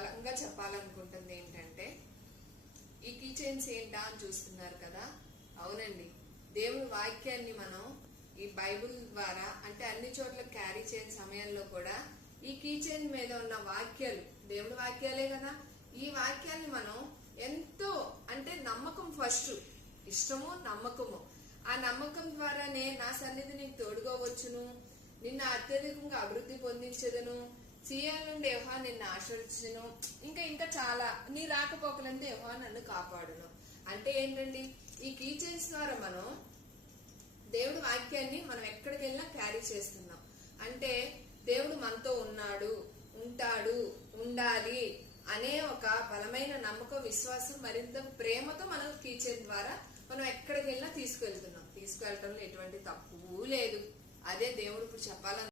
బలంగా చెప్పాలనుకుంటుంది ఏంటంటే, ఈ కీ చైన్స్ ఏంటా అని చూస్తున్నారు కదా. అవునండి, దేవుని వాక్యాన్ని మనం ఈ బైబుల్ ద్వారా అంటే అన్ని చోట్ల క్యారీ చేయని సమయంలో కూడా ఈ కీ చైన్ మీద ఉన్న వాక్యాలు దేవుని వాక్యాలే కదా. ఈ వాక్యాన్ని మనం ఎంతో అంటే నమ్మకం, ఫస్ట్ ఇష్టము నమ్మకము, ఆ నమ్మకం ద్వారానే నా సన్నిధి నీకు తోడుగా వచ్చును, నిన్ను అత్యధికంగా అభివృద్ధి పొందించదును, సియోను నుండి యెహోవా నిన్ను ఆశీర్వదించును, ఇంకా ఇంకా చాలా, నీ రాకపోకలంతా యెహోవా నన్ను కాపాడును. అంటే ఏంటండి, ఈ కీ చైన్స్ ద్వారా మనం దేవుడి వాక్యాన్ని మనం ఎక్కడికి వెళ్ళినా క్యారీ చేస్తున్నాం. అంటే దేవుడు మనతో ఉన్నాడు, ఉంటాడు, ఉండాలి అనే ఒక బలమైన నమ్మకం, విశ్వాసం, మరింత ప్రేమతో మనం కీ చైన్ ద్వారా మనం ఎక్కడికి వెళ్ళినా తీసుకెళ్తున్నాం. తీసుకెళ్లడంలో ఎటువంటి తప్పు లేదు. అదే దేవుడు ఇప్పుడు చెప్పాలని